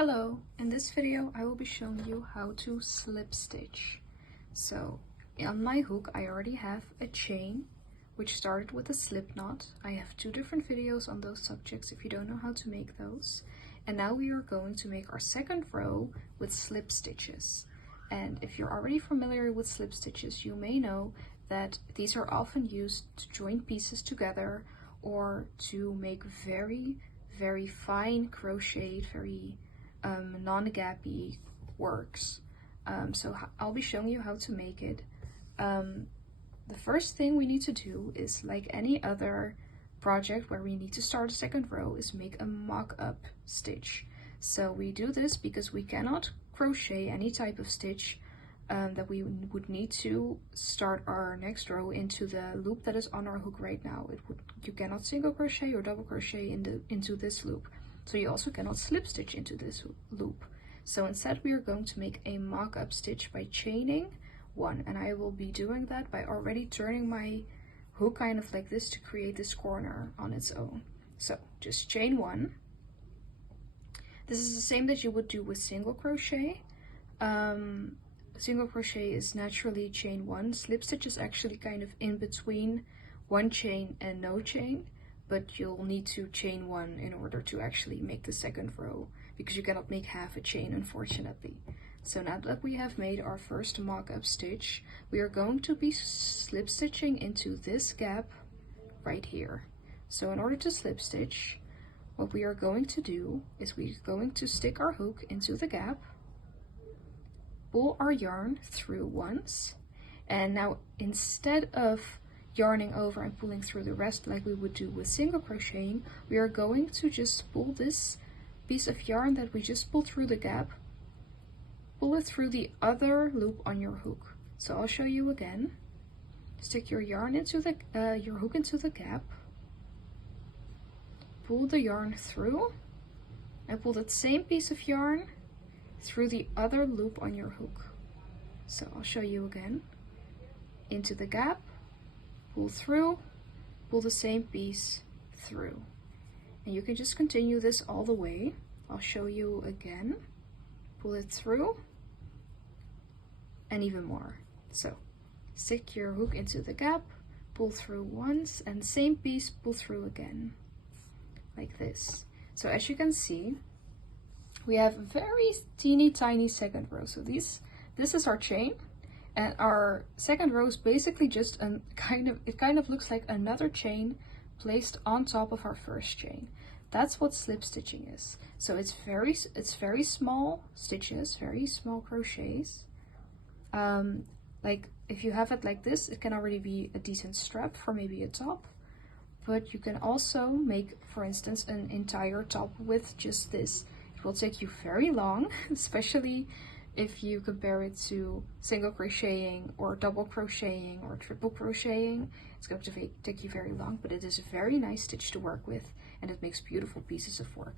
Hello, in this video I will be showing you how to slip stitch. So on my hook I already have a chain which started with a slip knot. I have two different videos on those subjects if you don't know how to make those. And now we are going to make our second row with slip stitches. And if you're already familiar with slip stitches, you may know that these are often used to join pieces together or to make very fine crocheted, very non-gappy works. So I'll be showing you how to make it. The first thing we need to do is, like any other project where we need to start a second row, is make a mock-up stitch. So we do this because we cannot crochet any type of stitch that we would need to start our next row into the loop that is on our hook right now. You cannot single crochet or double crochet into this loop. So you also cannot slip stitch into this loop. So instead we are going to make a mock-up stitch by chaining one, and I will be doing that by already turning my hook kind of like this to create this corner on its own. So just chain one. This is the same that you would do with single crochet. Single crochet is naturally chain one. Slip stitch is actually kind of in between one chain and no chain, but you'll need to chain one in order to actually make the second row, because you cannot make half a chain, unfortunately. So now that we have made our first mock-up stitch, we are going to be slip stitching into this gap right here. So in order to slip stitch, what we are going to do is we're going to stick our hook into the gap, pull our yarn through once, and now instead of yarning over and pulling through the rest like we would do with single crocheting, we are going to just pull this piece of yarn that we just pulled through the gap, pull it through the other loop on your hook. So I'll show you again. Stick your yarn into the your hook into the gap, pull the yarn through, and pull that same piece of yarn through the other loop on your hook. So I'll show you again. Into the gap, pull through, pull the same piece through. And you can just continue this all the way. I'll show you again. Pull it through, and even more. So stick your hook into the gap, pull through once, and same piece, pull through again, like this. So as you can see, we have a very teeny tiny second row. So this is our chain, and our second row is basically just it kind of looks like another chain placed on top of our first chain. That's what slip stitching is. So it's very small stitches, very small crochets. Like if you have it like this, it can already be a decent strap for maybe a top, but you can also make, for instance, an entire top with just this. It will take you very long, especially if you compare it to single crocheting or double crocheting or triple crocheting. It's going to take you very long, but it is a very nice stitch to work with, and it makes beautiful pieces of work.